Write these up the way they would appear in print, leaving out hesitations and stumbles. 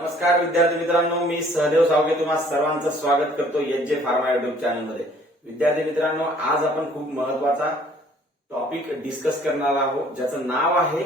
नमस्कार विद्यार्थी मित्रांनो, मी सहदेव सावगे तुम्हा सर्वांचं स्वागत करतो एच फार्मा युट्यूब चॅनल मध्ये। विद्यार्थी मित्रांनो, आज आपण खूप महत्वाचा टॉपिक डिस्कस करणार आहोत, ज्याचं नाव आहे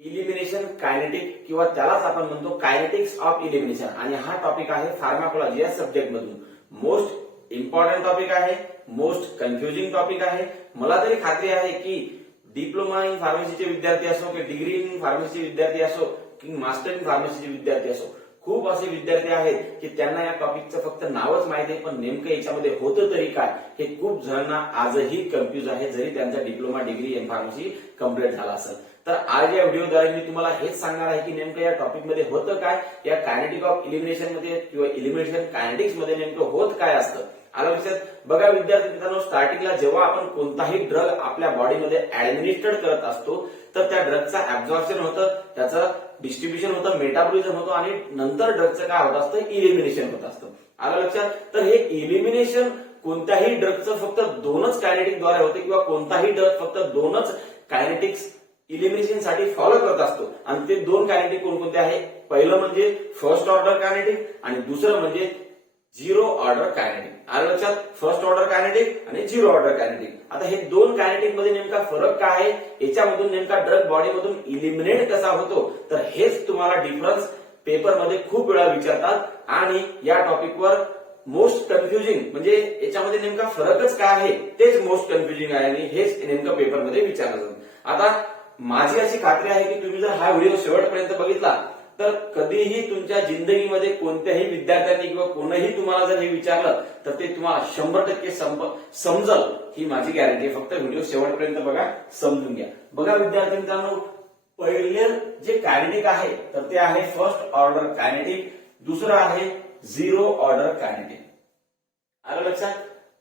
इलिमिनेशन कायनेटिक किंवा त्यालाच आपण म्हणतो कायनेटिक्स ऑफ इलिमिनेशन। आणि हा टॉपिक आहे फार्माकोलॉजी या सब्जेक्ट मधून मोस्ट इम्पॉर्टंट टॉपिक आहे, मोस्ट कन्फ्युजिंग टॉपिक आहे। मला तरी खात्री आहे की डिप्लोमा इन फार्मसीचे विद्यार्थी असो की डिग्री इन फार्मसीचे विद्यार्थी असो की मास्टर इन फार्मसीचे विद्यार्थी असो, खूप असे विद्यार्थी आहेत की त्यांना या टॉपिकचं फक्त नावच माहिती आहे, पण नेमकं याच्यामध्ये होतं तरी काय हे खूप जणांना आजही कन्फ्युज आहे, जरी त्यांचा diploma degree in pharmacy complete झाला असेल। तर आज या व्हिडिओद्वारे मी तुम्हाला हेच सांगणार आहे की नेमकं या टॉपिक मध्ये होतं काय, या कायनेटिक ऑफ इलिमिनेशन मध्ये किंवा इलिमिनेशन कायनेटिक्स मध्ये नेमकं होत काय असतं। आलं लक्षात? बघा विद्यार्थी मित्रांनो, स्टार्टिंगला जेव्हा आपण कोणताही ड्रग आपल्या बॉडीमध्ये ऍडमिनिस्ट्रेट करत असतो तर त्या ड्रगचं ऍब्झॉर्प्शन होतं, त्याचं डिस्ट्रीब्युशन होतं, मेटाबॉलिझम होतं आणि नंतर ड्रगचं काय होत असतं, इलिमिनेशन होत असतं। आलं लक्षात? तर हे इलिमिनेशन कोणत्याही ड्रगचं फक्त दोनच कायनेटिक द्वारे होते किंवा कोणताही ड्रग फक्त दोनच कायनेटिक्स इलिमिनेशन साठी फॉलो करत असतो। आणि ते दोन कायनेटिक कोणकोणते आहे? पहिलं म्हणजे फर्स्ट ऑर्डर कायनेटिक आणि दुसरं म्हणजे झिरो ऑर्डर कायनेटिक। आलं लक्षात? फर्स्ट ऑर्डर कायनेटिक आणि झिरो ऑर्डर कायनेटिक। आता हे दोन कायनेटिक मध्ये नेमका फरक काय आहे, याच्यामधून नेमका ड्रग बॉडीमधून इलिमिनेट कसा होतो, तर हेच तुम्हाला डिफरन्स पेपरमध्ये खूप वेळा विचारतात। आणि या टॉपिकवर मोस्ट कन्फ्युजिंग म्हणजे याच्यामध्ये नेमका फरकच काय आहे तेच मोस्ट कन्फ्युजिंग आहे आणि हेच नेमकं पेपरमध्ये विचारलं जातं। आता माझी अशी खात्री आहे की तुम्ही जर हा व्हिडिओ शेवटपर्यंत बघितला तर कधीही तुमच्या जिंदगीमध्ये कोणत्याही विद्यार्थ्यांनी किंवा कोणीही तुम्हाला जर हे विचारलं तर ते तुम्हाला 100% समजल ही माझी गॅरंटी आहे। फक्त व्हिडिओ शेवटपर्यंत बघा, समजून घ्या। बघा विद्यार्थी मित्रांनो, पहिले जे कायनेटिक आहे तर ते आहे फर्स्ट ऑर्डर कायनेटिक, दुसरं आहे झिरो ऑर्डर कायनेटिक। आलं लक्षात?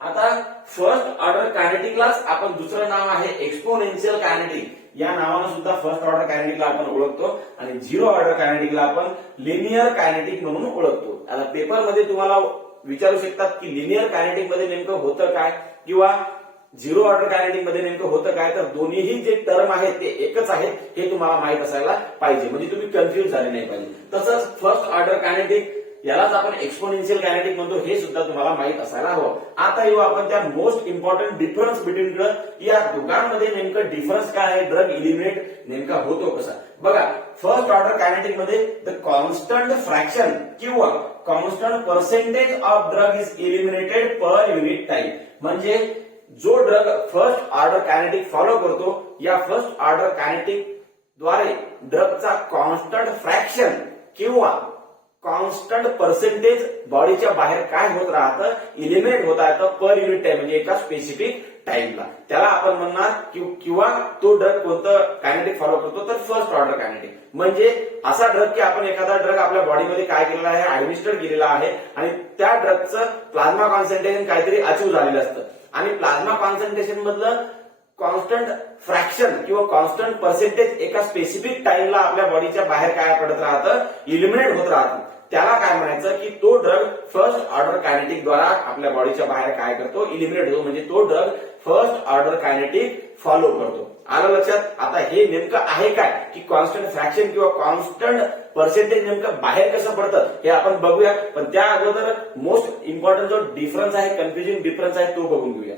आता फर्स्ट ऑर्डर कायनेटिकलाच आपण दुसरं नाव आहे एक्सपोनेन्शियल कायनेटिक, या नावानं सुद्धा फर्स्ट ऑर्डर कायनेटिकला आपण ओळखतो आणि झिरो ऑर्डर कायनेटिकला आपण लिनियर कायनेटिक म्हणून ओळखतो। आता पेपरमध्ये तुम्हाला विचारू शकतात की लिनियर कायनेटिक मध्ये नेमकं होतं काय किंवा झिरो ऑर्डर कायनेटिक मध्ये नेमकं होतं काय, तर दोन्हीही जे टर्म आहेत ते एकच आहेत हे तुम्हाला माहित असायला पाहिजे, म्हणजे तुम्ही कन्फ्युज झाले नाही पाहिजे। तसंच फर्स्ट ऑर्डर कायनेटिक यालाच आपण एक्सपोनेन्शियल कायनेटिक म्हणतो, हे सुद्धा तुम्हाला माहित असायला हवं। आता येऊ आपण त्या most important difference between drug, या दोघांमध्ये नेमकं डिफरन्स काय आहे, ड्रग इलिमिनेट नेमका होतो कसा। बघा, फर्स्ट ऑर्डर कायनेटिक मध्ये द कॉन्स्टंट फ्रॅक्शन किंवा constant percentage of drug is eliminated per unit time, म्हणजे जो drug first order kinetic follow करतो या फर्स्ट ऑर्डर कायनेटिक द्वारे ड्रगचा कॉन्स्टंट फ्रॅक्शन किंवा कॉन्स्टंट पर्सेंटेज बॉडीच्या बाहेर काय होत राहतं, इलिमिनेट होत राहतं पर युनिट टाइम, म्हणजे एका स्पेसिफिक टाइमला, त्याला आपण म्हणणार किंवा तो ड्रग कोणतं कायनेटिक फॉलो करतो तर फर्स्ट ऑर्डर कायनेटिक। म्हणजे असा ड्रग की आपण एखादा ड्रग आपल्या बॉडीमध्ये काय केलेला आहे, ऍडमिनिस्टर केलेला आहे आणि त्या ड्रगचं प्लाझ्मा कॉन्सन्ट्रेशन काहीतरी अचीव्ह झालेलं असतं आणि प्लाझ्मा कॉन्सन्ट्रेशन मधलं कॉन्स्टंट फ्रॅक्शन किंवा कॉन्स्टंट पर्सेंटेज एका स्पेसिफिक टाइमला आपल्या बॉडीच्या बाहेर काय पडत राहतं, इलिमिनेट होत राहतं, त्याला काय म्हणायचं की तो ड्रग फर्स्ट ऑर्डर कायनेटिक द्वारा आपल्या बॉडीच्या बाहेर काय करतो, इलिमिनेट होतो, म्हणजे तो drug first order kinetic follow करतो। आलं लक्षात? आता हे नेमकं आहे काय की कॉन्स्टंट फ्रॅक्शन किंवा कॉन्स्टंट पर्सेंटेज नेमकं बाहेर कसं पडतं हे आपण बघूया, पण त्या अगोदर मोस्ट इम्पॉर्टंट जो डिफरन्स आहे, कन्फ्युजिंग डिफरन्स आहे तो बघून घेऊया।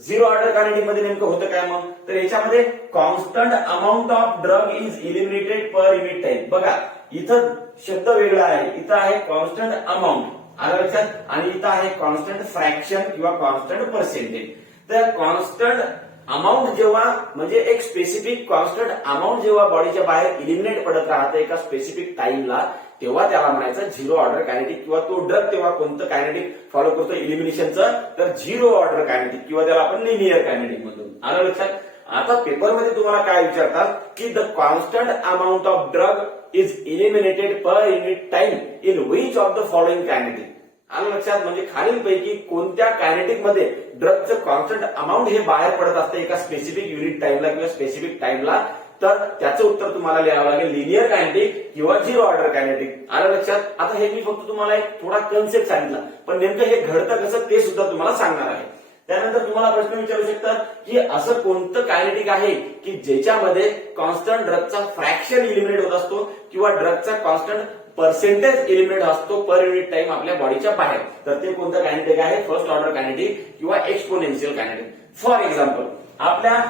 झिरो ऑर्डर कायनेटिक मध्ये नेमकं होतं काय मग, तर याच्यामध्ये constant amount of drug is eliminated per unit time. बघा, इथं शब्द वेगळा आहे, इथं आहे कॉन्स्टंट अमाऊंट, आलं लक्षात, आणि इथं आहे कॉन्स्टंट फ्रॅक्शन किंवा कॉन्स्टंट पर्सेंटेज। तर कॉन्स्टंट अमाऊंट जेव्हा म्हणजे एक स्पेसिफिक कॉन्स्टंट अमाऊंट जेव्हा बॉडीच्या बाहेर इलिमिनेट पडत राहतं एका स्पेसिफिक टाइमला, तेव्हा त्याला म्हणायचं झिरो ऑर्डर कायनेटिक किंवा तो ड्रग तेव्हा कोणतं कायनेटिक फॉलो करतो इलिमिनेशनचं, तर झिरो ऑर्डर कायनेटिक किंवा त्याला आपण लिनियर कायनेटिक म्हणतो। आलं लक्षात? आता पेपरमध्ये तुम्हाला काय विचारतात की the constant amount of drug is eliminated per unit time in which of the following kinetic. आलं लक्षात? म्हणजे खालीलपैकी कोणत्या कायनेटिक मध्ये ड्रगचं कॉन्स्टंट अमाऊंट हे बाहेर पडत असतं एका स्पेसिफिक युनिट टाइमला किंवा स्पेसिफिक टाइमला, तर त्याचं उत्तर तुम्हाला लिहावं लागेल लिनियर कायनेटिक किंवा झिरो ऑर्डर कायनेटिक। आलं लक्षात? आता हे मी फक्त तुम्हाला एक थोडा कन्सेप्ट सांगितला, पण नेमकं हे घडतं कसं ते सुद्धा तुम्हाला सांगणार आहे। त्यानंतर तुम्हाला प्रश्न विचारू शकतात की असं कोणतं कायनेटिक आहे की ज्याच्यामध्ये कॉन्स्टंट ड्रगचा फ्रॅक्शन इलिमिनेट होत असतो किंवा ड्रगचा कॉन्स्टंट पर्सेंटेज इलिमिनेट असतो पर युनिट टाइम आपल्या बॉडीच्या बाहेर. तर ते कोणतं कायनेटिक आहे? फर्स्ट ऑर्डर कायनेटिक किंवा एक्सपोनेन्शियल कायनेटिक. फॉर एक्झाम्पल, आपल्या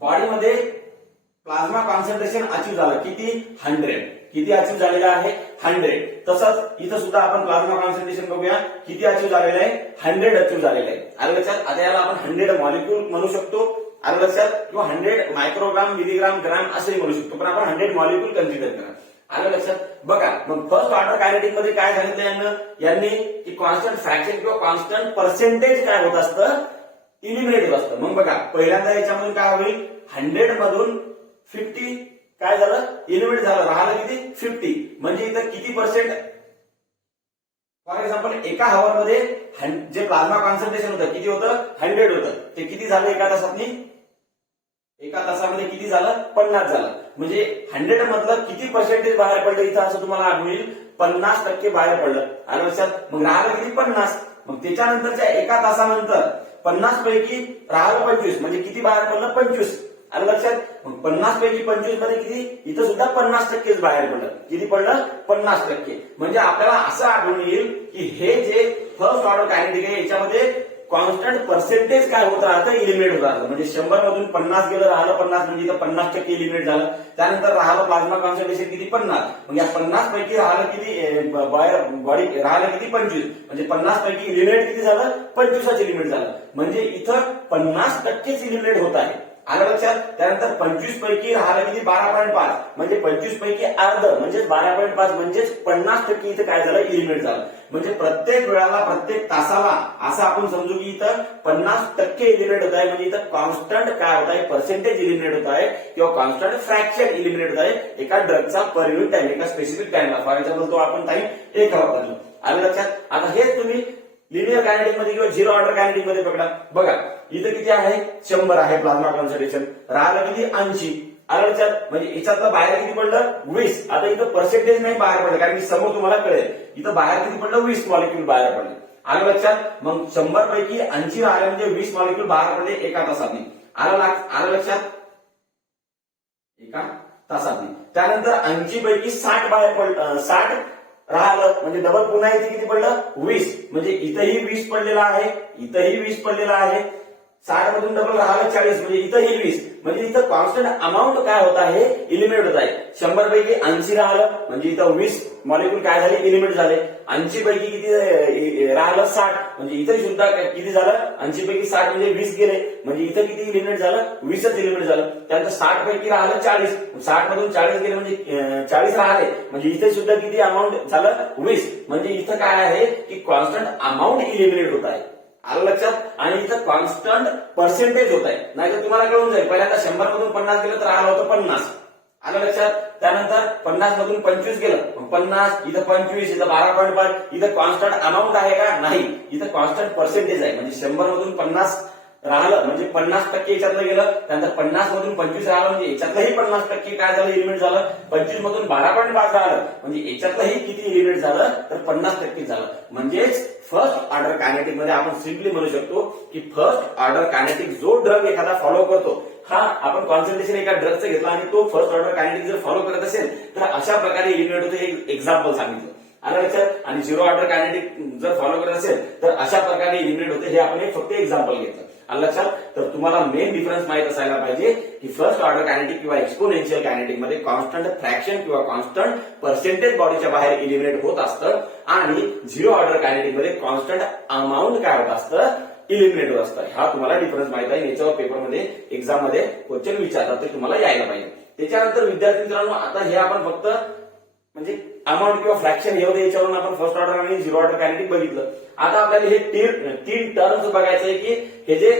बॉडीमध्ये प्लाझ्मा कॉन्सन्ट्रेशन अचीव्ह झालं किती? 100. किती अचीव्ह झालेलं आहे? 100. तसंच इथं सुद्धा आपण प्लाझ्मा कॉन्सन्ट्रेशन बघूया, किती अचीव्ह झालेलं आहे? 100 अचीव्ह झालेलं आहे. आलं लक्षात? आता याला आपण 100 मॉलिक्यूल म्हणू शकतो, आलं लक्षात, किंवा 100 मायक्रोग्राम, मिलीग्राम, ग्राम असंही म्हणू शकतो, पण आपण 100 मॉलिक्यूल कन्सिडर करा. आलं लक्षात? बघा, मग फर्स्ट ऑर्डर कायनेटिक मध्ये काय सांगितलं यांनी की कॉन्स्टंट फ्रॅक्शन किंवा कॉन्स्टंट पर्सेंटेज काय होत असतं? इलिमिनेट होत असतं. मग बघा, पहिल्यांदा याच्यामधून काय होईल? 100 मधून 50 काय झालं? इलिमिनेट झालं. राहिलं किती? 50. म्हणजे इथं किती पर्सेंट? फॉर एक्झाम्पल, एका हवरमध्ये जे प्लाझ्मा कॉन्सन्ट्रेशन होतं किती होतं? 100 होतं. ते किती झालं एका तासात? एका तासामध्ये किती झालं? 50 झालं. म्हणजे 100 मधलं किती पर्सेंटेज बाहेर पडलं इथं? असं तुम्हाला आढळून 50% बाहेर पडलं. आलं लक्षात? मग राहिलं किती? 50. मग त्याच्यानंतरच्या एका तासानंतर 50 पैकी राहिलं 25, म्हणजे किती बाहेर पडलं? 25. आलं लक्षात? मग 50 पैकी 25 मध्ये किती? इथं सुद्धा 50% बाहेर पडलं. किती पडलं? 50%. म्हणजे आपल्याला असं आढळून येईल की हे जे फर्स्ट ऑर्डर कायनेटिक आहे याच्यामध्ये कॉन्स्टंट पर्सेंटेज काय होत राहतं? इलिमिनेट होत राहतं. म्हणजे 100 मधून 50 गेलं, राहिलं 50, म्हणजे इथं 50% इलिमिनेट झालं. त्यानंतर राहिलं प्लाझ्मा कॉन्सन्ट्रेशन किती? 50. मग या 50 पैकी राहिलं किती? बॉडी राहिलं किती? 25. म्हणजे 50 पैकी इलिमिनेट किती झालं? 25च इलिमिनेट झालं. म्हणजे इथं 50%च इलिमिनेट होत आहे. आलं लक्षात? त्यानंतर 25 पैकी राहिलं किती? 12.5. म्हणजे 25 पैकी अर्ध म्हणजे 12.5 म्हणजे 50% इथं काय झालं? इलिमिनेट झालं. म्हणजे प्रत्येक वेळाला, प्रत्येक तासाला असं आपण समजू की इथं 50% इलिमिनेट होत आहे. म्हणजे इथं कॉन्स्टंट काय होत आहे? पर्सेंटेज इलिमिनेट होत आहे किंवा कॉन्स्टंट फ्रॅक्शन इलिमिनेट होत आहे एका ड्रगचा पर युनिट टाइम, एका स्पेसिफिक टाइमला. फॉर एक्झाम्पल, तो आपण टाइम 1 हवर धरला. आलं लक्षात? आता हेच तुम्ही लिनियर कायनेटिक मध्ये किंवा झिरो ऑर्डर कायनेटिक मध्ये पकडा. बघा, इथं किती आहे? 100 आहे प्लाझ्मा कॉन्सन्ट्रेशन. राहिलं किती? 80. आलं लक्षात? म्हणजे याच्यातलं बाहेर किती पडलं? 20. आता इथं पर्सेंटेज नाही बाहेर पडलं, कारण की समोर तुम्हाला कळेल. इथं बाहेर किती पडलं? 20 मॉलिक्यूल बाहेर पडले. आलं लक्षात? मग 100 पैकी 80 राहिले म्हणजे 20 मॉलिक्यूल बाहेर पडले एका तासात. आलं लक्षात? एका तासात. त्यानंतर 80 पैकी 60 बाहेर पडलं, 60 राहिलं म्हणजे डबल पुन्हा इथे किती पडलं? 20. म्हणजे इथंही 20 पडलेला आहे, इथंही 20 पडलेला आहे. 60 मधून डबल राहिलं 40, म्हणजे इथंही 20. म्हणजे इथं कॉन्स्टंट अमाऊंट काय होत आहे? इलिमिनेट होत आहे. 100 पैकी 80 राहिलं म्हणजे इथं 20 मॉलिक्यूल काय झाले? इलिमिनेट झाले. 80 पैकी किती राहिलं? 60. म्हणजे इथं सुद्धा किती झालं? 80 पैकी 60 म्हणजे 20 गेले. म्हणजे इथं किती इलिमिनेट झालं? 20च इलिमिनेट झालं. त्यानंतर 60 पैकी राहिलं 40. 60 मधून 40 गेले म्हणजे 40 राहिले. म्हणजे इथे सुद्धा किती अमाऊंट झालं? 20. म्हणजे इथं काय आहे की कॉन्स्टंट अमाऊंट इलिमिनेट होत आहे. आलं लक्षात? आणि इथं कॉन्स्टंट पर्सेंटेज होत आहे. नाहीतर तुम्हाला कळून जाईल. पहिल्यांदा 100 मधून 50 गेलं तर आलं होतं 50. आलं लक्षात? त्यानंतर 50 मधून 25 गेलं, 50, इथं 25, इथं 12.5. इथं कॉन्स्टंट अमाऊंट आहे का? नाही. इथं कॉन्स्टंट पर्सेंटेज आहे. म्हणजे 100 मधून 50 राहिलं म्हणजे 50% याच्यातलं गेलं. त्यानंतर 50 मधून 25 राहिलं म्हणजे याच्यातलंही 50% काय झालं? इलिमिनेट झालं. 25 मधून 12.5 राहिलं म्हणजे याच्यातलंही किती इलिमिनेट झालं? तर 50% झालं. म्हणजेच फर्स्ट ऑर्डर कायनेटिक मध्ये आपण सिम्पली म्हणू शकतो की फर्स्ट ऑर्डर कायनेटिक जो ड्रग एखादा फॉलो करतो, हा आपण कॉन्सन्ट्रेशन एका ड्रगचं घेतलं आणि तो फर्स्ट ऑर्डर कायनेटिक जर फॉलो करत असेल तर अशा प्रकारे इलिमिनेट होतं. हे एक्झाम्पल सांगितलं. आलं लक्षात? आणि झिरो ऑर्डर कायनेटिक जर फॉलो करत असेल तर अशा प्रकारे इलिमिनेट होते. हे आपण फक्त एक्झाम्पल घेतलं. आलं लक्षात? तर तुम्हाला मेन डिफरन्स माहित असायला पाहिजे की फर्स्ट ऑर्डर कायनेटिक किंवा एक्सपोनेन्शियल कायनेटिक मध्ये कॉन्स्टंट फ्रॅक्शन किंवा कॉन्स्टंट पर्सेंटेज बॉडीच्या बाहेर इलिमिनेट होत असतं आणि झिरो ऑर्डर कायनेटिक मध्ये कॉन्स्टंट अमाऊंट काय होत असतं? इलिमिनेट होत असतं. हा तुम्हाला डिफरन्स माहित आहे. याच्यावर पेपरमध्ये एक्झाम मध्ये क्वेश्चन विचारतात ते तुम्हाला यायला पाहिजे. त्याच्यानंतर विद्यार्थी मित्रांनो, आता हे आपण फक्त म्हणजे अमाऊंट किंवा फ्रॅक्शन हे होते, याच्यावरून आपण फर्स्ट ऑर्डर आणि झिरो ऑर्डर कायनेटिक बघितलं. आता आपल्याला हे तीन टर्म्स बघायचे आहे की हे जे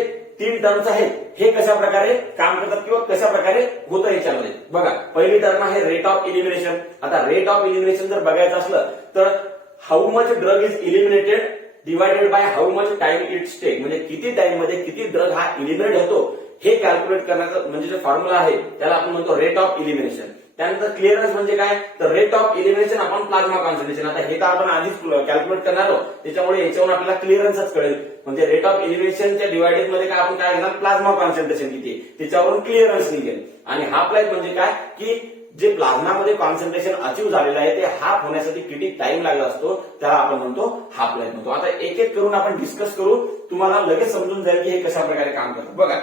3 टर्म्स आहेत हे कशा प्रकारे काम करतात किंवा कशा प्रकारे होतं याच्यामध्ये. बघा, पहिली टर्म आहे रेट ऑफ इलिमिनेशन. आता रेट ऑफ इलिमिनेशन जर बघायचं असलं तर how much drug is eliminated divided by how much time it's take. म्हणजे किती टाइम मध्ये किती ड्रग हा इलिमिनेट होतो हे कॅल्क्युलेट करण्याचं म्हणजे जे फॉर्म्युला आहे त्याला आपण म्हणतो रेट ऑफ इलिमिनेशन. त्यानंतर क्लिअरन्स म्हणजे काय? तर रेट ऑफ इलिमिनेशन आपण प्लाझ्मा कॉन्सन्ट्रेशन. आता हे तर आपण आधीच कॅल्क्युलेट करणार आहोत, त्याच्यामुळे याच्यावरून आपल्याला क्लिअरन्सच कळेल. म्हणजे रेट ऑफ इलिमिनेशनच्या डिवायडेड मध्ये काय आपण काय घेणार? प्लाझ्मा कॉन्सन्ट्रेशन किती, त्याच्यावरून क्लिअरन्स निघेल. आणि हाफ लाईफ म्हणजे काय की जे प्लाझ्मामध्ये कॉन्सन्ट्रेशन अचीव्ह झालेलं आहे ते हाफ होण्यासाठी किती टाइम लागला असतो त्याला आपण म्हणतो हाफ लाईफ म्हणतो. आता एक एक करून आपण डिस्कस करू, तुम्हाला लगेच समजून जाईल की हे कशा प्रकारे काम करतं. बघा,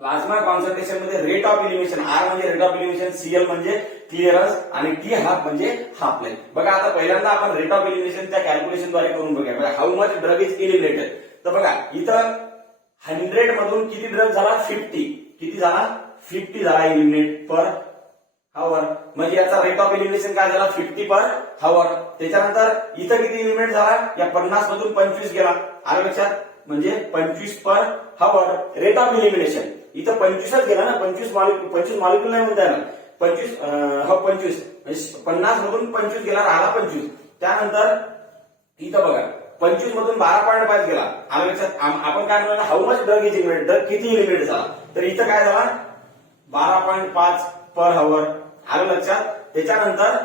प्लाझ्मा कॉन्सन्ट्रेशन मध्ये रेट ऑफ इलिमिनेशन, आर म्हणजे रेट ऑफ इलिमिनेशन, सीएल म्हणजे क्लिअरन्स आणि टी हाफ म्हणजे हाफ लाईफ. बघा, आता पहिल्यांदा आपण रेट ऑफ इलिमिनेशन त्या कॅल्क्युलेशनद्वारे करून बघूया. How much drug is eliminated. तर बघा, इथं 100 मधून किती ड्रग झाला? 50. किती झाला? 50 झाला इलिमिनेट पर हावर. म्हणजे याचा रेट ऑफ इलिमिनेशन काय झाला? 50 पर हावर. त्याच्यानंतर इथं किती इलिमिनेट झाला? या 50 मधून 25 गेला. आलं लक्षात? म्हणजे 25 पर हावर रेट ऑफ इलिमिनेशन. इथं 25च गेला ना, 25 मॉलिक्यूल नाही म्हणताय ना, 25 म्हणजे 50 मधून 25 गेला, राहिला 25. त्यानंतर इथं बघा, 25 मधून 12.5 गेला. आलं लक्षात? आपण काय म्हणतो? How much drug is eliminated, drug किती इलिमिनेट झाला? तर इथं काय झाला? 12.5 पर हावर. आलं लक्षात? त्याच्यानंतर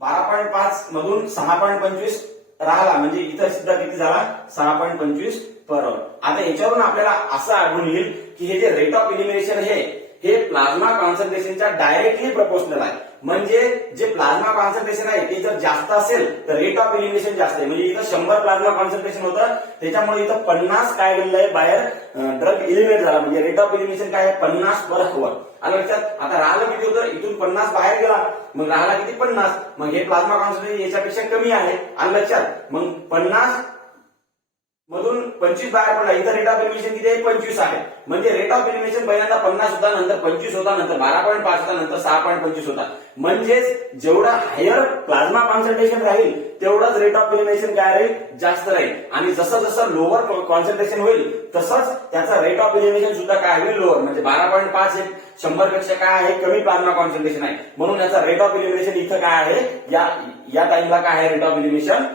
12.5 मधून 6.25 राहिला, म्हणजे इथं सुद्धा किती झाला? 6.25 पर हावर. आता याच्यावरून आपल्याला असं आढळून येईल की हे जे रेट ऑफ इलिमिनेशन हे प्लाझ्मा कॉन्सन्ट्रेशनच्या डायरेक्टली प्रपोर्शनल आहे. म्हणजे जे प्लाझ्मा कॉन्सन्ट्रेशन आहे ते जर जास्त असेल तर रेट ऑफ इलिमिनेशन जास्त आहे. म्हणजे इथं 100 प्लाझ्मा कॉन्सन्ट्रेशन होतं, त्याच्यामुळे इथं 50 काय गेलेलं आहे बाहेर ड्रग इलिमिनेट झाला. म्हणजे रेट ऑफ इलिमिनेशन काय आहे? 50 पर हावर. आलं लक्षात? आता राहिलं किती होतं? इथून 50 बाहेर गेला, मग राहिला किती? 50. मग हे प्लाझ्मा कॉन्सन्ट्रेशन याच्यापेक्षा कमी आहे. आलं लक्षात? मग 50 मधून 25 बाहेर पडला, इथं रेट ऑफ इलिमिनेशन किती आहे? 25 आहे. म्हणजे रेट ऑफ इलिमिनेशन पहिल्यांदा 50 होता, नंतर 25 होता, नंतर 12.5 होता, नंतर 6.25 होता. म्हणजेच जेवढा हायर प्लाझ्मा कॉन्सन्ट्रेशन राहील तेवढाच रेट ऑफ इलिमिनेशन काय राहील? जास्त राहील. आणि जसं जसं लोअर कॉन्सन्ट्रेशन होईल तसंच त्याचा रेट ऑफ इलिमिनेशन सुद्धा काय होईल? लोअर. म्हणजे 12.5 हे 100 पेक्षा काय आहे? कमी प्लाझ्मा कॉन्सन्ट्रेशन आहे, म्हणून याचा रेट ऑफ इलिमिनेशन इथं काय आहे? या टाइमला काय आहे? रेट ऑफ इलिमिनेशन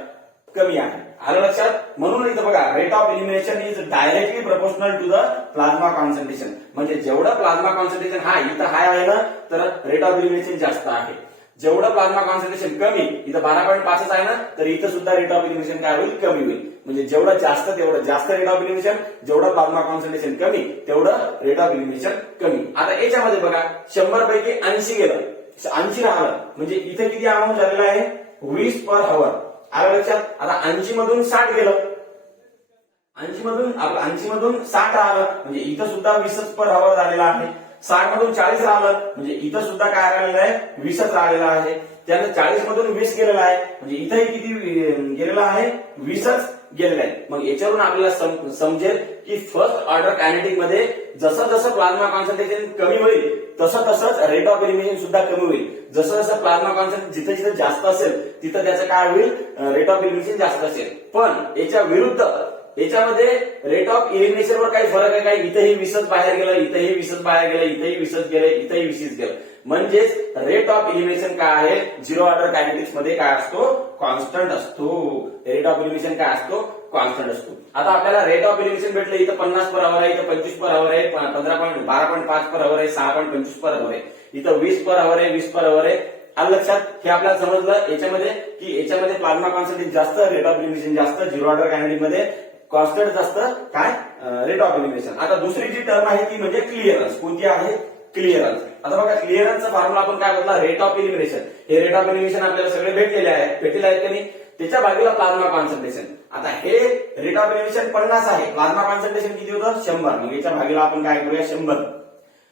कमी आहे. आलं लक्षात? म्हणून इथं बघा, rate of elimination is directly proportional to the plasma concentration. म्हणजे जेवढं प्लाझ्मा कॉन्सन्ट्रेशन इथं हाय आहे ना, तर रेट ऑफ इलिमिनेशन जास्त आहे. जेवढं प्लाझ्मा कॉन्सन्ट्रेशन कमी, इथं 12.5 आहे ना, तर इथं सुद्धा रेट ऑफ इलिमिनेशन काय होईल? कमी होईल. म्हणजे जेवढं जास्त तेवढं जास्त रेट ऑफ इलिमिनेशन, जेवढं प्लाझ्मा कॉन्सन्ट्रेशन कमी तेवढं रेट ऑफ इलिमिनेशन कमी. आता याच्यामध्ये बघा, 100 पैकी 80 गेलं, 80 राहिलं, म्हणजे इथं किती अमाऊंट झालेला आहे? 20 पर हावर. आलं लक्षात? आता 80 मधून 60 गेलं, 80 मधून 60 राहिलं, म्हणजे इथं सुद्धा 20 पर हावर झालेला आहे. 60 मधून 40 राहिलं, म्हणजे इथं सुद्धा काय राहिलेलं आहे? 20च राहिलेला आहे. त्यानंतर 40 मधून 20 गेलेला आहे, म्हणजे इथंही किती गेलेला आहे? 20च गेलेला आहे. मग याच्यावरून आपल्याला समजेल की फर्स्ट ऑर्डर कायनेटिक मध्ये जसं जसं प्लाझ्मा कॉन्सन्ट्रेशन कमी होईल तसं तसंच रेट ऑफ इलिमिनेशन सुद्धा कमी होईल. जसं जसं प्लाझ्मा कॉन्सन्ट्रेशन जिथे जिथे जास्त असेल तिथं त्याचं काय होईल? रेट ऑफ इलिमिनेशन जास्त असेल. पण याच्या विरुद्ध याच्यामध्ये रेट ऑफ इलिमिनेशनवर काही फरक आहे? काही इथंही 20च बाहेर गेलं, इथंही 20च बाहेर गेलं, इथंही 20च गेलं, इथंही 20च गेलं. म्हणजेच रेट ऑफ इलिमिनेशन काय आहे? झिरो ऑर्डर कायनेटिक्स मध्ये काय असतो? कॉन्स्टंट असतो. रेट ऑफ इलिमिनेशन काय असतो? कॉन्स्टंट असतो. आता आपल्याला रेट ऑफ इलिमिनेशन भेटलं, इथं 50 पर हावर आहे, इथं 25 पर हावर आहे, 12.5 पर हावर आहे, 6.25 पर हावर आहे, इथं 20 पर हावर आहे, 20 पर हावर आहे. आलं लक्षात? हे आपल्याला समजलं याच्यामध्ये की याच्यामध्ये प्लाझ्मा कॉन्सन्ट्रेशन जास्त, रेट ऑफ इलिमिनेशन जास्त, झिरो ऑर्डर कायनेटिक मध्ये कॉन्स्टंट जास्त काय? Rate of elimination. आता दुसरी जी टर्म आहे ती म्हणजे क्लिअरन्स. कोणती आहे? क्लिअरन्स. आता बघा, क्लिअरन्सचा फॉर्म्युला आपण काय बघला? Rate of elimination. हे रेट ऑफ इलिमिनेशन आपल्याला सगळे भेटलेले आहेत का नाही? त्याच्या बाजूला प्लाझ्मा कॉन्सन्ट्रेशन. आता हे रेट ऑफ इलिमिनेशन 50 आहे, प्लाझ्मा कॉन्सन्ट्रेशन किती होतं? 100. मग याच्या भागीला आपण काय करूया? 100.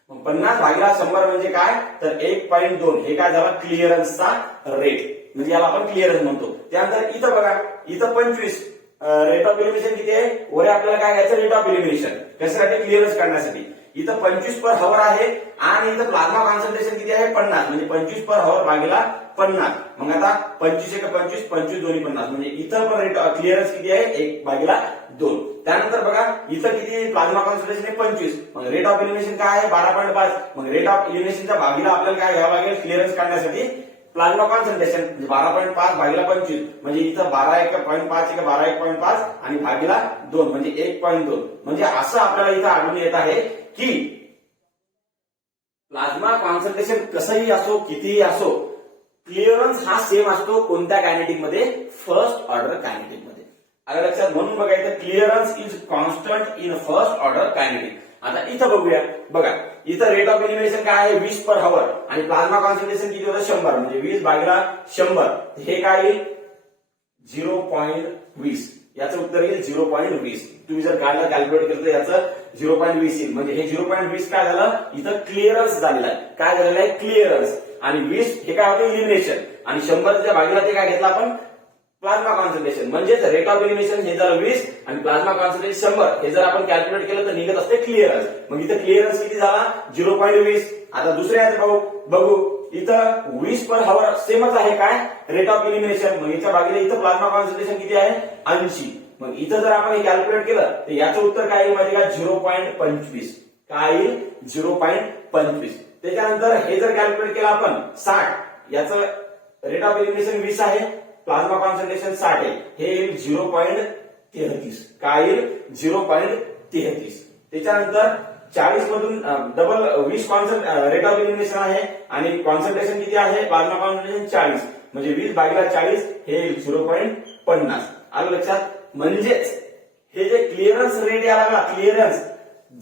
मग 50 भागीला 100 म्हणजे काय? तर 1.2. हे काय झालं? क्लिअरन्सचा रेट. म्हणजे याला आपण क्लिअरन्स म्हणतो. त्यानंतर इथं बघा, इथं 25. रेट ऑफ इलिमिनेशन किती आहे? वर आपल्याला काय घ्यायचं? Rate of elimination. कशासाठी? क्लिअरन्स काढण्यासाठी. इथं 25 पर हावर आहे आणि इथं प्लाझ्मा कॉन्सन्ट्रेशन किती आहे? 50. म्हणजे 25 पर हावर भागीला 50. मग आता 25 एक 25, 25 दोन्ही 50. म्हणजे इथं पण रेट क्लिअरन्स किती आहे? 1/2. त्यानंतर बघा, इथं किती प्लाझ्मा कॉन्सन्ट्रेशन आहे? 25. मग रेट ऑफ इलिमिनेशन काय आहे? 12.5. मग रेट ऑफ इलिमिनेशनच्या भागीला आपल्याला काय घ्यावं लागेल? क्लिअरन्स काढण्यासाठी प्लाझ्मा कॉन्सन्ट्रेशन. म्हणजे 12.5 भागीला 25. म्हणजे इथं 12.5 एक 12.5 आणि भागीला 2 म्हणजे 1.2. म्हणजे असं आपल्याला इथं आढळून येत आहे की प्लाझ्मा कॉन्सन्ट्रेशन कसंही असो, कितीही असो, क्लिअरन्स हा सेम असतो. कोणत्या कायनेटिक मध्ये? फर्स्ट ऑर्डर कायनेटिक मध्ये. आलं लक्षात? म्हणून बघायचं, clearance is constant in first order kinetic. आता इथं बघूया. बघा, इथं रेट ऑफ इलिमिनेशन काय आहे 20 पर हवर आणि प्लाझ्मा कॉन्सन्ट्रेशन किती होतं 100 म्हणजे 20 भागिले 100 हे काय येईल 0.20 याचं उत्तर येईल 0.20. तुम्ही जर काढलं कॅल्क्युलेट केलं तर याचं 0.20 येईल म्हणजे हे 0.20 काय झालं इथं क्लिअरन्स झालेला आहे. काय झालेलं आहे क्लिअरन्स आणि 20 हे काय होतं इलिमिनेशन आणि 100च्या भागीला ते काय घेतलं आपण प्लाझ्मा कॉन्सन्ट्रेशन म्हणजेच रेट ऑफ इलिमिनेशन हे झालं 20 आणि प्लाझ्मा कॉन्सन्ट्रेशन 100 हे जर आपण कॅल्क्युलेट केलं तर निघत असते क्लिअरन्स. मग इथं क्लिअरन्स किती झाला 0.20. आता दुसऱ्या बघू इथं 20 पर हवर सेमच आहे काय रेट ऑफ इलिमिनेशन मग याच्या भागीला इथं प्लाझ्मा कॉन्सन्ट्रेशन किती आहे 80. मग इथं जर आपण हे कॅल्क्युलेट केलं तर याचं उत्तर काय येईल माहिती का 0.25 काय येईल 0.25. त्याच्यानंतर हे जर कॅल्क्युलेट केलं आपण 60 याचं रेट ऑफ इलिमिनेशन 20 आहे प्लाझ्मा कॉन्सन्ट्रेशन 60 आहे हे येईल 0.33 काय येईल 0.33. त्याच्यानंतर 40 मधून डबल 20 रेट ऑफ इलिमिनेशन आहे आणि कॉन्सन्ट्रेशन किती आहे प्लाझ्मा कॉन्सन्ट्रेशन 40 म्हणजे 20 भागिले 40 हे 0.50. आलं लक्षात. म्हणजेच हे जे क्लिअरन्स रेट यायला लागला क्लिअरन्स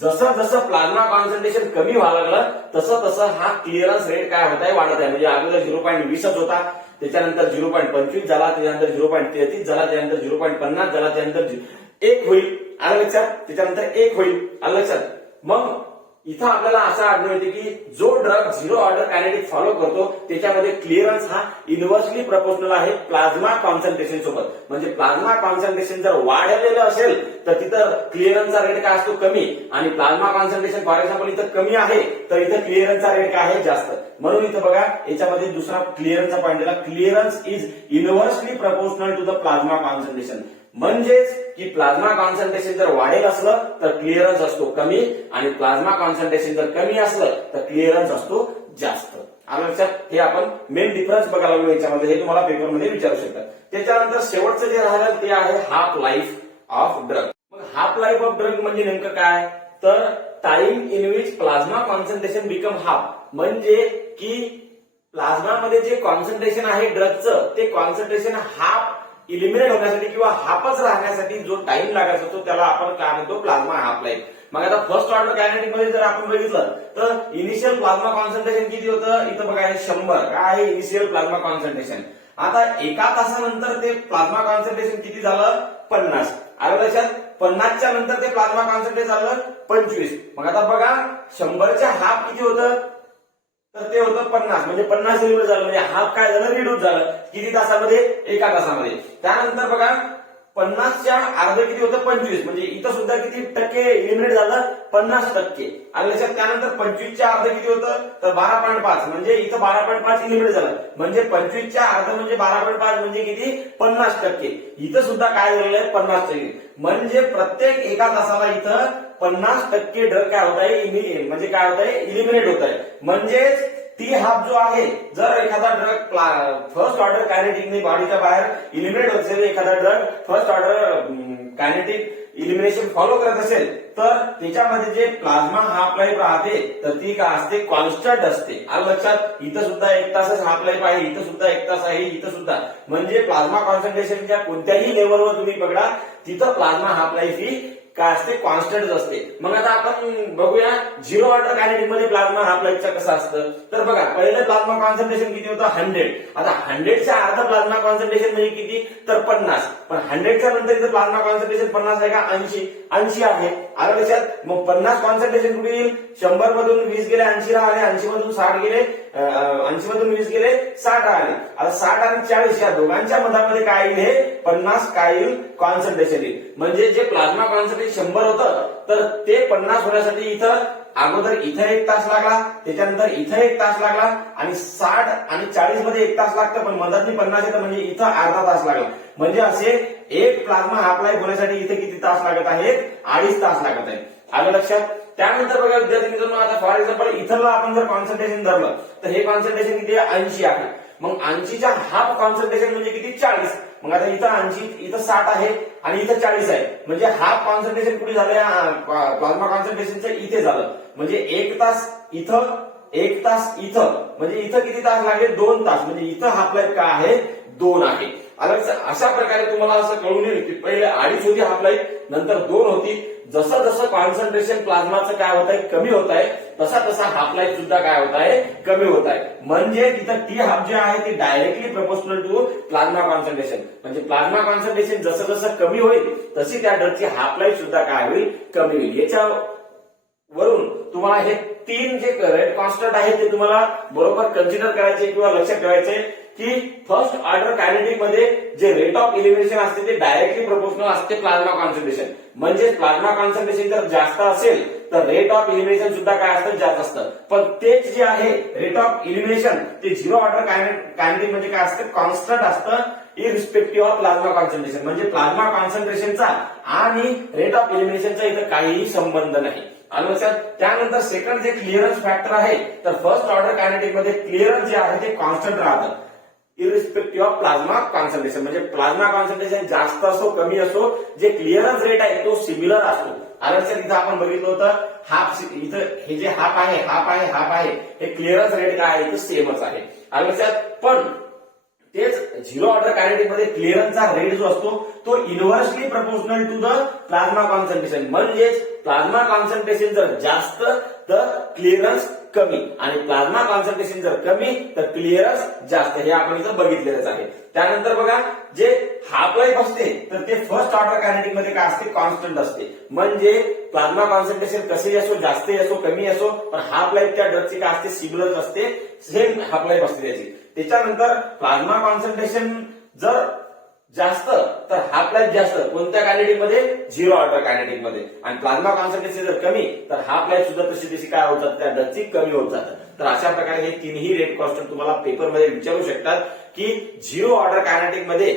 जसं जसं प्लाझ्मा कॉन्सन्ट्रेशन कमी व्हायला लागलं तसं तसं हा क्लिअरन्स रेट काय होत आहे वाढत आहे. म्हणजे अगोदर 0.20 होता त्याच्यानंतर 0.25 झाला त्याच्यानंतर 0.33 झाला त्यानंतर 0.50 झाला त्यानंतर 1 होईल. आलं लक्षात. त्याच्यानंतर 1 होईल. आलं लक्षात. मग इथं आपल्याला असं आढळून येते की जो drug zero order kinetic follow करतो त्याच्यामध्ये क्लिअरन्स हा इन्व्हर्सली प्रपोर्शनल आहे प्लाझ्मा कॉन्सन्ट्रेशन सोबत. म्हणजे प्लाझ्मा कॉन्सन्ट्रेशन जर वाढलेलं असेल तर तिथं क्लिअरन्सचा रेट काय असतो कमी आणि प्लाझ्मा कॉन्सन्ट्रेशन फॉर एक्झाम्पल इथं कमी आहे तर इथं क्लिअरन्सचा रेट काय आहे जास्त. म्हणून इथं बघा याच्यामध्ये दुसरा क्लिअरन्सचा पॉईंट दिला clearance is inversely proportional to the plasma concentration. म्हणजेच की प्लाझ्मा कॉन्सन्ट्रेशन जर वाढेल असलं तर क्लिअरन्स असतो कमी आणि प्लाझ्मा कॉन्सन्ट्रेशन जर कमी असलं तर क्लिअरन्स असतो जास्त. आलं लक्षात. हे आपण मेन डिफरन्स बघायला लागलो याच्यामध्ये हे तुम्हाला पेपरमध्ये विचारू शकतात. त्याच्यानंतर शेवटचं जे राहिलं ते आहे हाफ लाईफ ऑफ ड्रग. मग हाफ लाईफ ऑफ ड्रग म्हणजे नेमकं काय तर time in which plasma concentration become half. म्हणजे की प्लाझ्मामध्ये जे कॉन्सन्ट्रेशन आहे ड्रगचं ते कॉन्सन्ट्रेशन हाफ इलिमिनेट होण्यासाठी किंवा हाफच राहण्यासाठी जो टाइम लागायचा तो त्याला आपण काय म्हणतो प्लाझ्मा हाफ लाईफ. मग आता फर्स्ट ऑर्डर कायनेटिक मध्ये जर आपण बघितलं तर इनिशियल प्लाझ्मा कॉन्सन्ट्रेशन किती होतं इथं बघा 100 काय आहे इनिशियल प्लाझ्मा कॉन्सन्ट्रेशन. आता एका तासानंतर ते प्लाझ्मा कॉन्सन्ट्रेशन किती झालं 50. आलं लक्षात. 50च्या नंतर ते प्लाझ्मा कॉन्सन्ट्रेशन झालं 25. मग आता बघा 100च्या हाफ किती होतं तर ते होतं 50 म्हणजे 50 इलिमिनेट झालं म्हणजे हाफ काय झालं रिड्यूस झालं किती तासामध्ये एका तासामध्ये. त्यानंतर बघा 50च्या अर्ध किती होतं 25 म्हणजे इथं सुद्धा किती टक्के इलिमिनेट झालं 50%. आलं लक्षात. त्यानंतर 25च्या अर्ध किती होतं तर 12.5 म्हणजे इथं 12.5 इलिमिनेट झालं म्हणजे 25च्या अर्ध म्हणजे 12.5 म्हणजे किती 50%. इथं सुद्धा काय झालेलं आहे 50%. म्हणजे प्रत्येक एका तासाला इथं 50% ड्रग काय होत आहे म्हणजे काय होत आहे इलिमिनेट होत आहे. म्हणजेच टी हाफ जो आहे जर एखादा ड्रग फर्स्ट ऑर्डर कायनेटिकने बॉडीच्या बाहेर इलिमिनेट होत असेल एखादा drug first order kinetic elimination follow करत असेल तर त्याच्यामध्ये जे प्लाझ्मा हाफ लाईफ राहते तर ती काय असते कॉन्स्टंट असते. आलं लक्षात. इथं सुद्धा 1 तासच हाफ लाईफ आहे इथं सुद्धा 1 तास आहे इथं सुद्धा म्हणजे प्लाझ्मा कॉन्सन्ट्रेशनच्या कोणत्याही लेवलवर तुम्ही बघा तिथं प्लाझ्मा हाफ लाईफ ही काय असते कॉन्स्टंट असते. मग आता आपण बघूया झिरो ऑर्डर कायनेटिक मध्ये प्लाझ्मा हाफ लाईफचा कसं असतं तर बघा पहिलं प्लाझ्मा कॉन्सन्ट्रेशन किती होतं 100. आता 100च्या अर्ध प्लाझ्मा कॉन्सन्ट्रेशन म्हणजे किती तर 50. पण 100च्या नंतर इथं प्लाझ्मा कॉन्सन्ट्रेशन 50 आहे का 80 आहे. आलं लक्षात. मग 50 कॉन्सन्ट्रेशन कुठे येईल 100 मधून 20 गेले 80 राहिले 80 मधून 60 गेले 80 मधून 20 गेले 60 राहिले. आता 60 आणि 40 या दोघांच्या मधामध्ये काय येईल हे 50 काय येईल कॉन्सन्ट्रेशन येईल. म्हणजे जे प्लाझ्मा कॉन्सन्ट्रेशन 100 होतं तर ते 50 होण्यासाठी इथं अगोदर इथं 1 तास लागला त्याच्यानंतर इथं 1 तास लागला आणि 60 आणि 40 मध्ये 1 तास लागतं पण मधातनी 50 येतं म्हणजे इथं अर्धा तास लागला. म्हणजे असे एक प्लाझ्मा हाफ लाईफ होण्यासाठी इथे किती तास लागत आहेत 2.5 तास लागत आहे. आलं लक्षात. त्यानंतर बघा विद्यार्थी मित्रांनो आता फॉर एक्झाम्पल इथरला आपण जर कॉन्सन्ट्रेशन धरलं तर हे कॉन्सन्ट्रेशन किती आहे 80 आहे. मग 80च्या हाफ कॉन्सन्ट्रेशन म्हणजे किती 40. मग आता इथं 80 इथं 60 आहे आणि इथं 40 आहे म्हणजे हाफ कॉन्सन्ट्रेशन कुठे झालं प्लाझ्मा कॉन्सन्ट्रेशनचं इथे झालं. म्हणजे 1 तास इथं 1 तास इथं म्हणजे इथं किती तास लागले 2 तास म्हणजे इथं हाफ लाईफ काय आहे 2 आहे. अशा प्रकारे तुम्हाला असं कळून येईल की पहिले 2.5 होती हाफ लाईफ, नंतर 2 होती. जसं जसं कॉन्सन्ट्रेशन प्लाझ्माचं काय होत आहे, कमी होत आहे, तसा तसा हाफ लाईफ सुद्धा काय होत आहे, कमी होत आहे. म्हणजे तिथं टी हाफ जे आहे ते directly proportional to plasma concentration. म्हणजे प्लाझ्मा कॉन्सन्ट्रेशन जसं जसं कमी होईल तशी त्या ड्रगची हाफ लाईफ सुद्धा काय होईल, कमी होईल. याच्यावरून तुम्हाला हे 3 जे रेट कॉन्स्टंट आहे ते तुम्हाला बरोबर कन्सिडर करायचे किंवा लक्षात ठेवायचे की फर्स्ट ऑर्डर कायनेटिक मध्ये जे रेट ऑफ इलिमिनेशन असते ते डायरेक्टली प्रोपोर्शनल असते प्लाझ्मा कॉन्सन्ट्रेशन. म्हणजे प्लाझ्मा कॉन्सन्ट्रेशन जर जास्त असेल तर रेट ऑफ इलिमिनेशन सुद्धा काय असतं, जास्त असतं. पण तेच जे आहे रेट ऑफ इलिमिनेशन ते झिरो ऑर्डर कायनेटिक म्हणजे काय असतं, कॉन्स्टंट असतं इरिस्पेक्टिव्ह ऑफ प्लाझ्मा कॉन्सन्ट्रेशन. म्हणजे प्लाझ्मा कॉन्सन्ट्रेशनचा आणि रेट ऑफ इलिमिनेशनचा इथं काहीही संबंध नाही. त्यानंतर सेकंड जे क्लिअरन्स फॅक्टर आहे, तर फर्स्ट ऑर्डर कायनेटिक मध्ये क्लिअरन्स जे आहे ते कॉन्स्टंट राहतं इरिस्पेक्टिव्ह ऑफ प्लाझ्मा कॉन्सन्ट्रेशन. म्हणजे प्लाझ्मा कॉन्सन्ट्रेशन जास्त असो कमी असो, जे क्लिअरन्स रेट आहे तो सिमिलर असतो. आल्याच्या इथं आपण बघितलं होतं हाफ, इथं हे जे हाफ आहे हे क्लिअरन्स रेट काय आहे, सेमच आहे. आल्याच्या पण तेच झिरो ऑर्डर कायनेटिक मध्ये क्लिअरन्सचा रेट जो असतो तो inversely proportional to the plasma concentration. म्हणजेच प्लाझ्मा कॉन्सन्ट्रेशन जर जास्त तर क्लिअरन्स कमी, आणि प्लाझ्मा कॉन्सन्ट्रेशन जर कमी तर क्लिअरन्स जास्त. हे आपण इथं बघितलेलंच आहे. त्यानंतर बघा जे हाफ लाईफ असते तर ते फर्स्ट ऑर्डर कायनेटिक मध्ये काय असते, कॉन्स्टंट असते. म्हणजे प्लाझ्मा कॉन्सन्ट्रेशन कसेही असो, जास्तही असो कमी असो, पण हाफ लाईफ त्या ड्रगची काय असते, सिमिलर असते, सेम हाफ लाईफ असते त्याची. त्याच्यानंतर प्लाझ्मा कॉन्सन्ट्रेशन जर जास्त तर हाफ लाईफ जास्त कोणत्या कायनेटिक मध्ये, झिरो ऑर्डर कायनेटिक मध्ये. आणि प्लाझ्मा कॉन्सन्ट्रेशन जर कमी तर हाफ लाईफ सुद्धा तशी तशी काय होत जाते, त्या ड्रगची कमी होत जातं. तर अशा प्रकारे हे तिन्ही रेट कॉन्स्टंट तुम्हाला पेपरमध्ये विचारू शकतात की झिरो ऑर्डर कायनेटिक मध्ये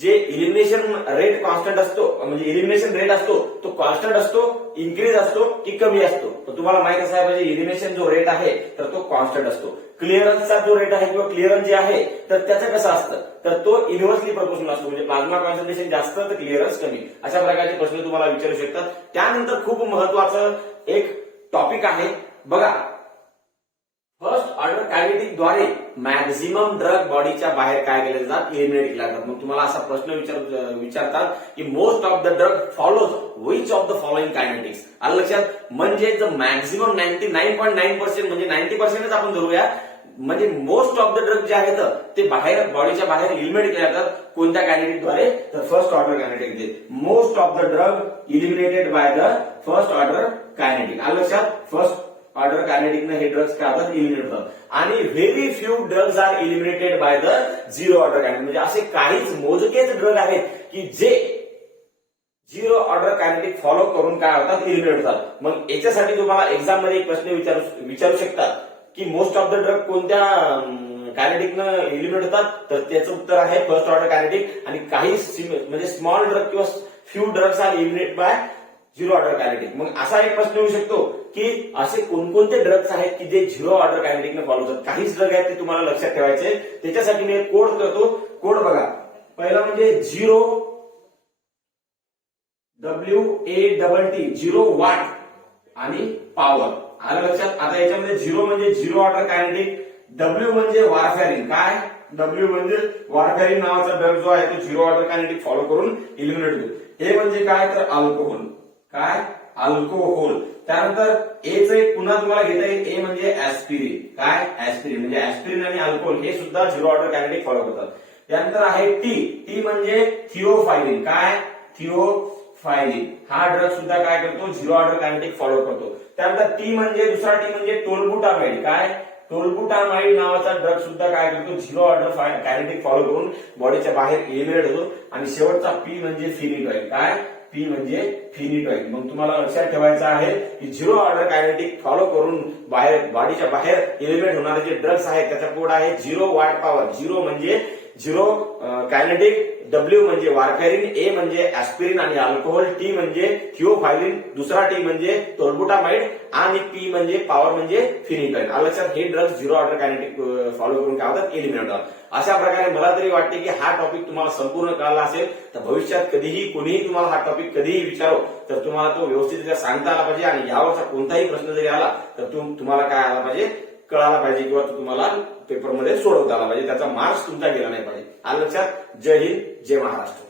जे इलिमिनेशन रेट कॉन्स्टंट असतो, म्हणजे इलिमिनेशन रेट असतो तो कॉन्स्टंट असतो, इन्क्रीज असतो की कमी असतो. तर तुम्हाला माहित असायला पाहिजे इलिमिनेशन जो रेट आहे तर तो कॉन्स्टंट असतो. क्लिअरन्सचा जो रेट आहे किंवा क्लिअरन्स जे आहे तर त्याचं कसं असतं, तर तो इन्व्हर्सली प्रपोर्शनल असतो. म्हणजे प्लाझ्मा कॉन्सन्ट्रेशन जास्त तर क्लिअरन्स कमी. अशा प्रकारचे प्रश्न तुम्हाला विचारू शकतात. त्यानंतर खूप महत्वाचं एक टॉपिक आहे बघा, फर्स्ट ऑर्डर कायनेटिक द्वारे मॅक्झिमम ड्रग बॉडीच्या बाहेर काय केले जातात, इलिमिनेट केले जातात. मग तुम्हाला असा प्रश्न विचारतात की most of the drug follows which of the following kinetics. आलं लक्षात. म्हणजे मॅक्झिमम 99.9% म्हणजे 90%च आपण धरूया. म्हणजे मोस्ट ऑफ द ड्रग जे आहेत ते बाहेर बॉडीच्या बाहेर इलिमिनेट केले जातात कोणत्या कायनेटिक द्वारे, तर first order kinetic. Most of the drug eliminated by the first order kinetic. आलं लक्षात. फर्स्ट ऑर्डर कायनेटिकने हे ड्रग्स काय होतात, इलिमिनेट होतात. आणि very few drugs are eliminated by the zero order kinetic. म्हणजे असे काहीच मोजकेच ड्रग आहेत की जे झिरो ऑर्डर कायनेटिक फॉलो करून काय होतात, इलिमिनेट होतात. मग याच्यासाठी तुम्हाला एक्झाम मध्ये एक प्रश्न विचारू शकतात की मोस्ट ऑफ द ड्रग कोणत्या कायनेटिकनं इलिमिनेट होतात, तर त्याचं उत्तर आहे फर्स्ट ऑर्डर कायनेटिक. आणि काही म्हणजे स्मॉल ड्रग किंवा few drugs are eliminate by zero order kinetic. मग असा एक प्रश्न येऊ शकतो की असे कोणकोणते ड्रग्स आहेत की जे झिरो ऑर्डर कायनेटिकने फॉलो होतात. काहीच ड्रग आहेत ते तुम्हाला लक्षात ठेवायचे. त्याच्यासाठी मी एक कोड करतो. कोड बघा, पहिला म्हणजे झिरो WATT, झिरो वॉट आणि पॉवर. आलं लक्षात. आता याच्यामध्ये झिरो म्हणजे झिरो ऑर्डर कायनेटिक, W म्हणजे वारफॅरिन. काय W म्हणजे वारफॅरिन नावाचा ड्रग जो आहे तो झिरो ऑर्डर कायनेटिक फॉलो करून इलिमिनेट होतो. हे म्हणजे काय, तर अल्कोहोल. काय, अल्कोहोल. त्यानंतर एच एक पुन्हा तुम्हाला घेता येईल, ए म्हणजे ऍस्पिरिन. काय, ऍस्पिरिन. म्हणजे ऍस्पिरिन आणि अल्कोहोल हे सुद्धा झिरो ऑर्डर कायनेटिक फॉलो करतात. त्यानंतर आहे टी म्हणजे थिओफायलिन. काय, थिओफायलिन. हा ड्रग सुद्धा काय करतो, झिरो ऑर्डर कायनेटिक फॉलो करतो. त्यानंतर टी म्हणजे दुसरा टी म्हणजे टोलबुटामाइड. काय, टोलबुटामाइड नावाचा ड्रग सुद्धा काय करतो, झिरो ऑर्डर कायनेटिक फॉलो करून बॉडीच्या बाहेर इलिमिनेट होतो. आणि शेवटचा पी म्हणजे फिनिटॉइल. काय, पी म्हणजे फिनिटॉइल. मग तुम्हाला लक्षात ठेवायचं आहे की झिरो ऑर्डर कायनेटिक फॉलो करून बॉडीच्या बाहेर इलिमिनेट होणारे जे ड्रग्स आहेत त्याचा कोड आहे झिरो वॉट पॉवर. झिरो म्हणजे झिरो कायनेटिक, W म्हणजे वारफॅरिन, ए म्हणजे ऍस्पिरिन आणि अल्कोहोल, टी म्हणजे थिओफायलिन, दुसरा टी म्हणजे टोलबुटामाइड आणि पी म्हणजे पॉवर म्हणजे फिनिटॉइल. लक्षात. हे drugs zero order kinetic follow करून काय होतात, इलिमिनेट होतात. अशा प्रकारे मला तरी वाटते की हा टॉपिक तुम्हाला संपूर्ण कळला असेल. तर भविष्यात कधीही कोणीही तुम्हाला हा टॉपिक कधीही विचारो तर तुम्हाला तो व्यवस्थितरित्या सांगता आला पाहिजे. आणि यावरचा कोणताही प्रश्न जरी आला तर तुम्हाला काय आला पाहिजे, कळाला पाहिजे किंवा तो तुम्हाला पेपरमध्ये सोडवता आला पाहिजे, त्याचा मार्क्स तुमचा गेला नाही पाहिजे. आलं लक्षात? जय हिंद, जय महाराष्ट्र.